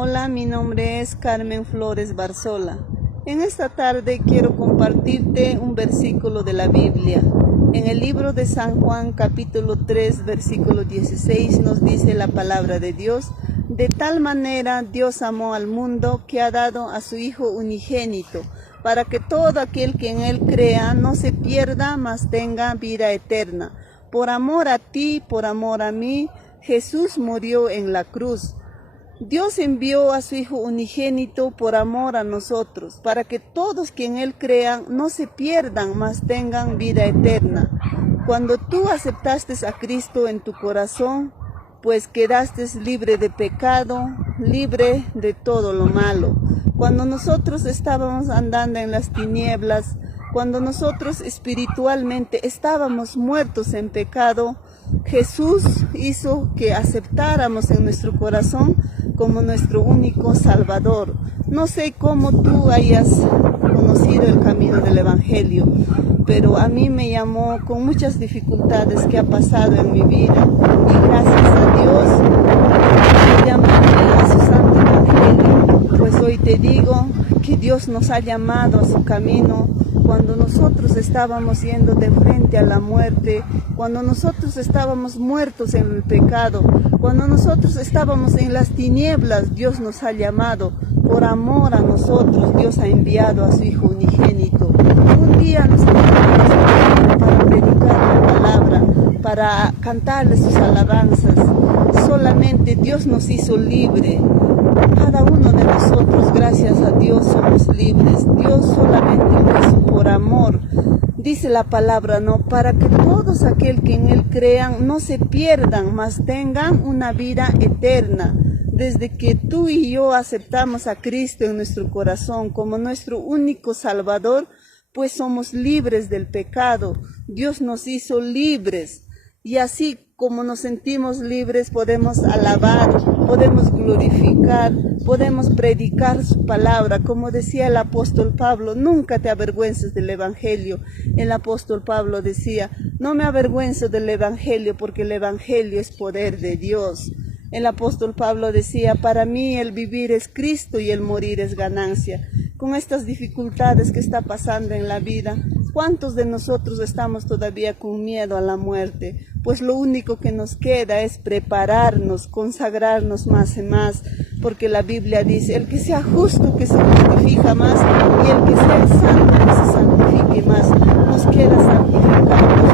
Hola, mi nombre es Carmen Flores Barzola. En esta tarde quiero compartirte un versículo de la Biblia. En el libro de San Juan, capítulo 3, versículo 16, nos dice la palabra de Dios: de tal manera Dios amó al mundo que ha dado a su Hijo unigénito, para que todo aquel que en Él crea no se pierda, mas tenga vida eterna. Por amor a ti, por amor a mí, Jesús murió en la cruz. Dios envió a su Hijo unigénito por amor a nosotros, para que todos que en Él crean no se pierdan, mas tengan vida eterna. Cuando tú aceptaste a Cristo en tu corazón, pues quedaste libre de pecado, libre de todo lo malo. Cuando nosotros estábamos andando en las tinieblas, cuando nosotros espiritualmente estábamos muertos en pecado, Jesús hizo que aceptáramos en nuestro corazón como nuestro único Salvador. No sé cómo tú hayas conocido el camino del Evangelio, pero a mí me llamó con muchas dificultades que ha pasado en mi vida, y gracias a Dios me llamarme a su santo Evangelio. Pues hoy te digo que Dios nos ha llamado a su camino cuando nosotros estábamos yendo de frente a la muerte, cuando nosotros estábamos muertos en el pecado, cuando nosotros estábamos en las tinieblas. Dios nos ha llamado. Por amor a nosotros, Dios ha enviado a su Hijo unigénito. Un día nos enviamos para predicar la palabra, para cantarle sus alabanzas. Solamente Dios nos hizo libre. Cada uno de nosotros, gracias a Dios, somos libres. Dios solamente lo hizo por amor. Dice la palabra, ¿no? Para que todos aquel que en Él crean no se pierdan, mas tengan una vida eterna. Desde que tú y yo aceptamos a Cristo en nuestro corazón como nuestro único Salvador, pues somos libres del pecado. Dios nos hizo libres. Y así como nos sentimos libres, podemos alabar, podemos glorificar, podemos predicar su palabra. Como decía el apóstol Pablo, nunca te avergüences del Evangelio. El apóstol Pablo decía, no me avergüenzo del Evangelio, porque el Evangelio es poder de Dios. El apóstol Pablo decía, para mí el vivir es Cristo y el morir es ganancia. Con estas dificultades que está pasando en la vida, ¿cuántos de nosotros estamos todavía con miedo a la muerte? Pues lo único que nos queda es prepararnos, consagrarnos más y más, porque la Biblia dice, el que sea justo que se justifica más, y el que sea santo que se santifique más. Nos queda santificarnos.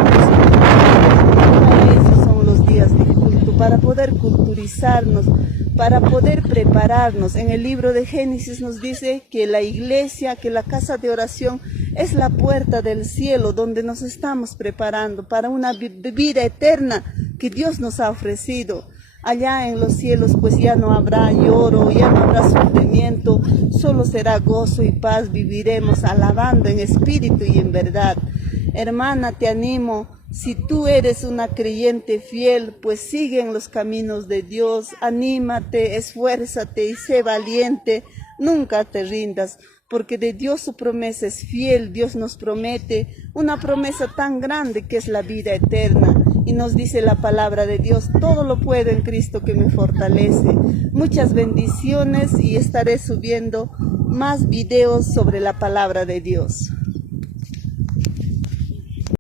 Para eso son los días de culto, para poder culturizarnos, para poder prepararnos. En el libro de Génesis nos dice que la iglesia, que la casa de oración es la puerta del cielo, donde nos estamos preparando para una vida eterna que Dios nos ha ofrecido. Allá en los cielos pues ya no habrá lloro, ya no habrá sufrimiento, solo será gozo y paz. Viviremos alabando en espíritu y en verdad. Hermana, te animo. Si tú eres una creyente fiel, pues sigue en los caminos de Dios, anímate, esfuérzate y sé valiente, nunca te rindas, porque de Dios su promesa es fiel. Dios nos promete una promesa tan grande que es la vida eterna, y nos dice la palabra de Dios, todo lo puedo en Cristo que me fortalece. Muchas bendiciones, y estaré subiendo más videos sobre la palabra de Dios.